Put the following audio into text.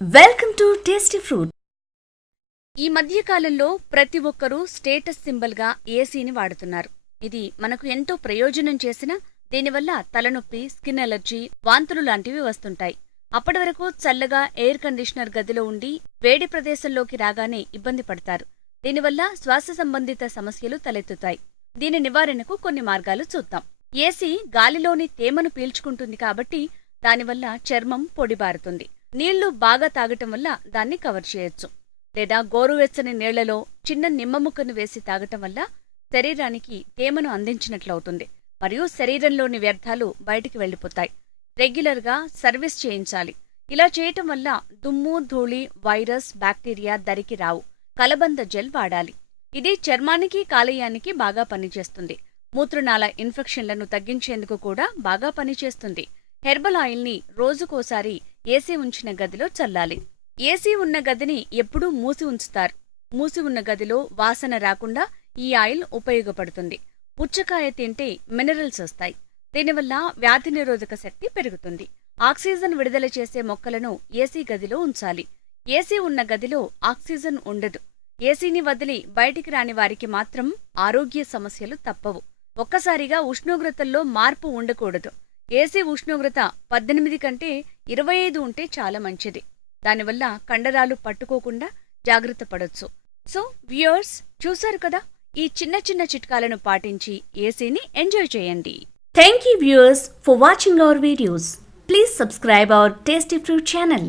Welcome to tasty fruit. ఈ మధ్య కాలంలో ప్రతి ఒక్కరూ స్టేటస్ సింబల్ గా ఏసీని వాడుతున్నారు. ఇది మనకు ఎంతో ప్రయోజనం చేసినా దీనివల్ల తలనొప్పి, స్కిన్ అలర్జీ, వాంతులు లాంటివి వస్తుంటాయి. అప్పటి వరకు చల్లగా ఎయిర్ కండిషనర్ గదిలో ఉండి వేడి ప్రదేశంలోకి రాగానే ఇబ్బంది పడతారు. దీనివల్ల శ్వాస సంబంధిత సమస్యలు తలెత్తుతాయి. దీని నివారణకు కొన్ని మార్గాలు చూద్దాం. ఏసీ గాలిలోని తేమను పీల్చుకుంటుంది కాబట్టి దానివల్ల చర్మం పొడిబారుతుంది. నీళ్లు బాగా తాగటం వల్ల దాన్ని కవర్ చేయొచ్చు. లేదా గోరువెచ్చని నీళ్లలో చిన్న నిమ్మముక్కను వేసి తాగటం వల్ల శరీరానికి తేమను అందించినట్లవుతుంది. మరియు శరీరంలోని వ్యర్థాలు బయటికి వెళ్లిపోతాయి. రెగ్యులర్ గా సర్వీస్ చేయించాలి. ఇలా చేయటం వల్ల దుమ్ము, ధూళి, వైరస్, బ్యాక్టీరియా దరికి రావు. కలబంద జెల్ వాడాలి. ఇది చర్మానికి, కాలేయానికి బాగా పనిచేస్తుంది. మూత్రనాళ ఇన్ఫెక్షన్లను తగ్గించేందుకు కూడా బాగా పనిచేస్తుంది. హెర్బల్ ఆయిల్ ని రోజుకోసారి ఏసీ ఉంచిన గదిలో చల్లాలి. ఏసీ ఉన్న గదిని ఎప్పుడూ మూసి ఉంచుతారు. మూసి ఉన్న గదిలో వాసన రాకుండా ఈ ఆయిల్ ఉపయోగపడుతుంది. పుచ్చకాయ తింటే మినరల్స్ వస్తాయి. దీనివల్ల వ్యాధి నిరోధక శక్తి పెరుగుతుంది. ఆక్సిజన్ విడుదల చేసే మొక్కలను ఏసీ గదిలో ఉంచాలి. ఏసీ ఉన్న గదిలో ఆక్సిజన్ ఉండదు. ఏసీని వదిలి బయటికి రాని వారికి మాత్రం ఆరోగ్య సమస్యలు తప్పవు. ఒక్కసారిగా ఉష్ణోగ్రతల్లో మార్పు ఉండకూడదు. ఏసీ ఉష్ణోగ్రత 18 కంటే 25 ఉంటే చాలా మంచిది. దానివల్ల కండరాలు పట్టుకోకుండా జాగ్రత్త పడొచ్చు. సో వ్యూయర్స్, చూశారు కదా, ఈ చిన్న చిన్న చిట్కాలను పాటించి ఏసీని ఎంజాయ్ చేయండి. Thank you viewers for watching our videos. Please subscribe our tasty fruit channel.